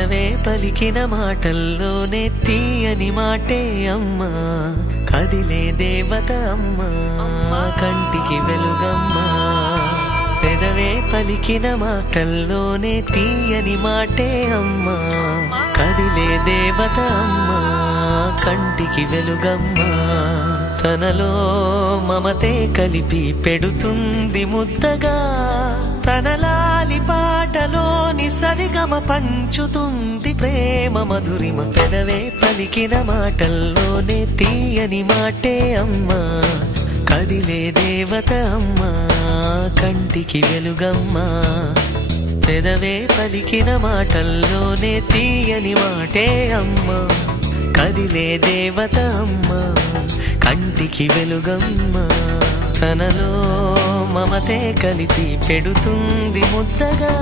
పెదవే పలికిన మాటల్లోనే తీయని మాటే అమ్మా, కదిలే దేవత అమ్మా, కంటికి వెలుగమ్మా. పెదవే పలికిన మాటల్లోనే తీయని మాటే అమ్మా, కదిలే దేవత అమ్మా, కంటికి వెలుగమ్మా. తనలో మమతే కలిపి పెడుతుంది ముద్దగా, తన లాలి పాటలోని సరిగమ పంచుతుంది ప్రేమ మధురిమ. పెదవే పలికిన మాటల్లోనే తీయని మాటే అమ్మా, కదిలే దేవత అమ్మా, కంటికి వెలుగమ్మా. పెదవే పలికిన మాటల్లోనే తీయని మాటే అమ్మా, కదిలే దేవత అమ్మా, కంటికి వెలుగమ్మా. తనలో మమతే కలిపి పెడుతుంది ముద్దగా,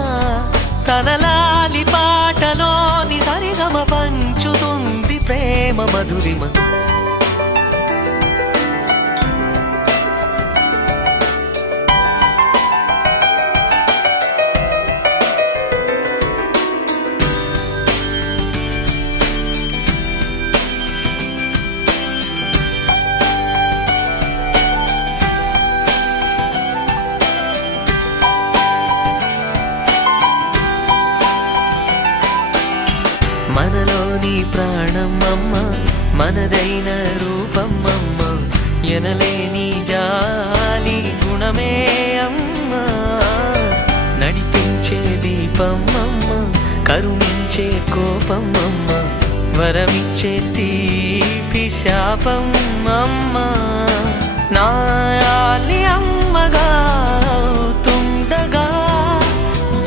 తన లాలి పాటలోని సరిగమ పంచుతుంది ప్రేమ మధురిమ. మనలోని ప్రాణం అమ్మ, మనదైన రూపం అమ్మ, ఎనలేని జాలి గుణమే అమ్మ. నడిపించే దీపం అమ్మ, కరుణించే కోపం అమ్మ, వరమిచ్చే తీపి శాపం అమ్మ. నాయాలి అమ్మగా అవుతుండగా,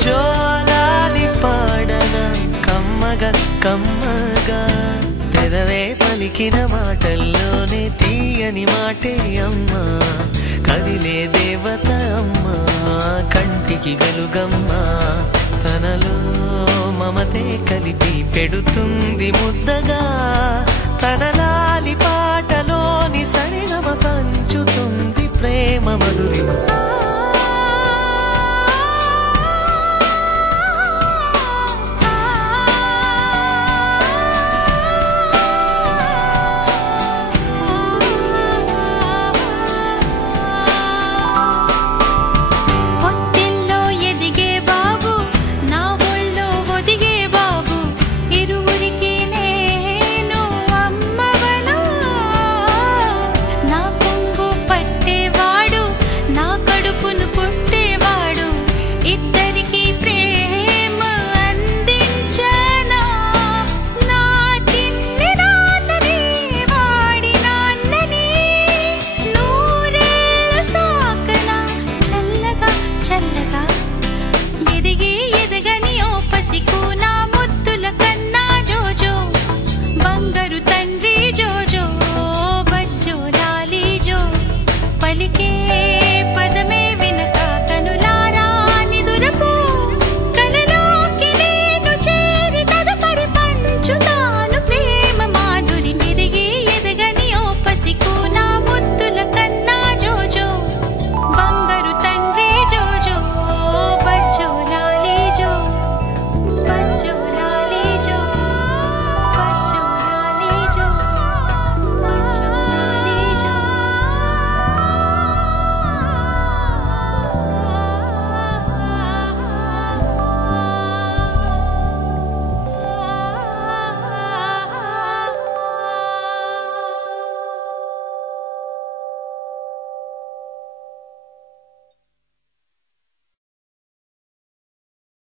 జోలాలి పాడన కమ్మగా కమ్మగా. పెదవే పలికిన మాటల్లోనే తీయని మాటే అమ్మా, కదిలే దేవత అమ్మా, కంటికి వెలుగమ్మా. తనలో మమతే కలిపి పెడుతుంది ముద్దగా, తన లాలి పాటలోని సరిగమ పంచుతుంది ప్రేమ మధురిమ.